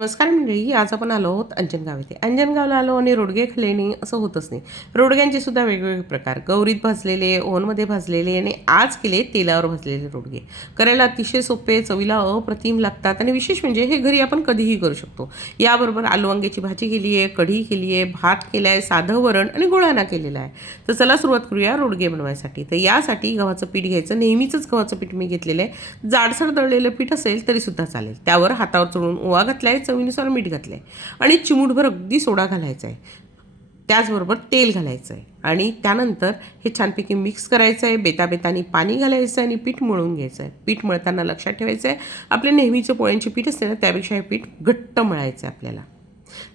नमस्कार मंडळी, आज आपण आलो आहोत अंजनगाव येथे. अंजनगावला आलो आणि रोडगे खाल्ल्याने असं होतच नाही. रोडग्यांचे सुद्धा वेगवेगळे प्रकार, गौरीत भाजलेले, ओव्हनमध्ये भाजलेले आणि आज केले तेलावर भाजलेले रोडगे. करायला अतिशय सोपे, चवीला अप्रतिम लागतात आणि विशेष म्हणजे हे घरी आपण कधीही करू शकतो. याबरोबर आलू वांग्याची भाजी केली आहे, कढी केली आहे, भात केला आहे, साधं वरण आणि गुळाना केलेला आहे. तर चला सुरुवात करूया रोडगे बनवायसाठी. तर यासाठी गव्हाचं पीठ घ्यायचं. नेहमीचंच गव्हाचं पीठ मी घेतलेलं आहे. जाडसर दळलेलं पीठ असेल तरीसुद्धा चालेल. त्यावर हातावर चढून ओवा घातला आहे, चवीनुसार मीठ घातलं आहे आणि चिमूटभर अगदी सोडा घालायचा आहे. त्याचबरोबर तेल घालायचं आहे आणि त्यानंतर हे छानपैकी मिक्स करायचं आहे. बेताबेतानी पाणी घालायचं आहे आणि पीठ मळून घ्यायचं आहे. पीठ मळताना लक्षात ठेवायचं आहे, आपले नेहमीचे पोळ्यांचे पीठ असते ना, त्यापेक्षा हे पीठ घट्ट मळायचं आहे आपल्याला.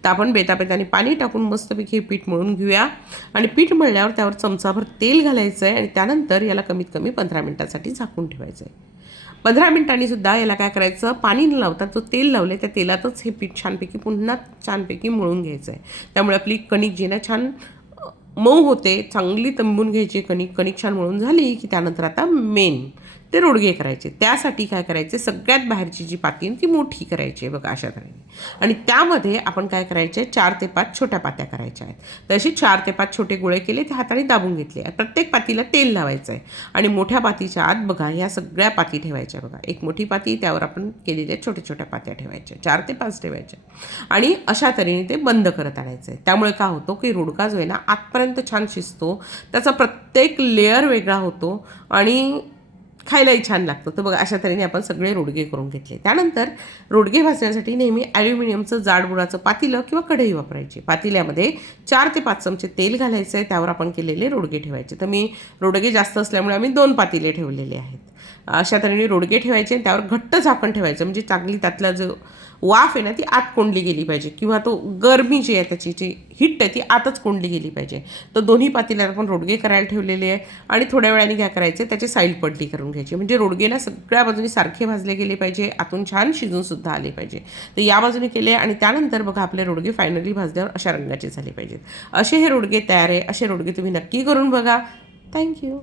तर आपण बेताबेतानी पाणी टाकून मस्तपैकी हे पीठ मळून घेऊया आणि पीठ मळल्यावर त्यावर चमचाभर तेल घालायचं आहे आणि त्यानंतर याला कमीत कमी 15 मिनिटासाठी झाकून ठेवायचं आहे. 15 मिनिटांनी सुद्धा याला काय करायचं, पाणी न लावता जो तेल लावलं आहे त्या तेलातच हे पीठ छानपैकी पुन्हा छानपैकी मळून घ्यायचं आहे. त्यामुळे आपली कणिक जी ना छान मऊ होते, चांगली तंबून घ्यायची कणिक. कणिक छान मळून झाली की त्यानंतर आता मेन ते रोडगे करायचे. त्यासाठी काय करायचे, सगळ्यात बाहेरची जी पाती आहे ती मोठी करायची आहे बघा, अशा तऱ्हेने. आणि त्यामध्ये आपण काय करायचे, 4 ते 5 छोट्या पात्या करायच्या आहेत. तर अशी 4 ते 5 छोटे गोळे केले, ते हाताने दाबून घेतले. प्रत्येक पातीला तेल लावायचं आहे आणि मोठ्या पातीच्या आत बघा ह्या सगळ्या पाती ठेवायच्या बघा. एक मोठी पाती, त्यावर आपण केलेल्या छोट्या छोट्या पात्या ठेवायच्या, 4 ते 5 ठेवायच्या आणि अशा तऱ्हेने ते बंद करत आणायचं आहे. त्यामुळे काय होतं की रोडगा जो आहे ना आतपर्यंत छान शिजतो, त्याचा प्रत्येक लेअर वेगळा होतो आणि खायलाही छान लागतं. तर बघा अशा तऱ्हेने आपण सगळे रोडगे करून घेतले. त्यानंतर रोडगे भाजण्यासाठी नेहमी ॲल्युमिनियमचं जाड बुडाचं पातेलं किंवा कढई वापरायची. पातेल्यामध्ये 4 ते 5 चमचे तेल घालायचं आहे. त्यावर आपण केलेले रोडगे ठेवायचे. तर मी रोडगे जास्त असल्यामुळे आम्ही 2 पातेले ठेवलेले आहेत. अशा तऱ्हेने रोडगे ठेवायचे, त्यावर घट्ट झाकण ठेवायचं, म्हणजे चांगली त्यातला जो वाफ आहे ना ती आत कोंडली गेली पाहिजे किंवा तो गरमी जी आहे त्याची जी हिट आहे ती आतच कोंडली गेली पाहिजे. तर दोन्ही पातेल्यात आपण रोडगे करायला ठेवलेले आहे आणि थोड्या वेळाने काय करायचे, त्याची साईड पलटी करून घ्यायची, म्हणजे रोडगेला सगळ्या बाजूने सारखे भाजले गेले पाहिजे, आतून छान शिजूनसुद्धा आले पाहिजे. तर या बाजूने केले आणि त्यानंतर बघा आपले रोडगे फायनली भाजल्यावर अशा रंगाचे झाले पाहिजेत. असे हे रोडगे तयार आहे. असे रोडगे तुम्ही नक्की करून बघा. थँक्यू.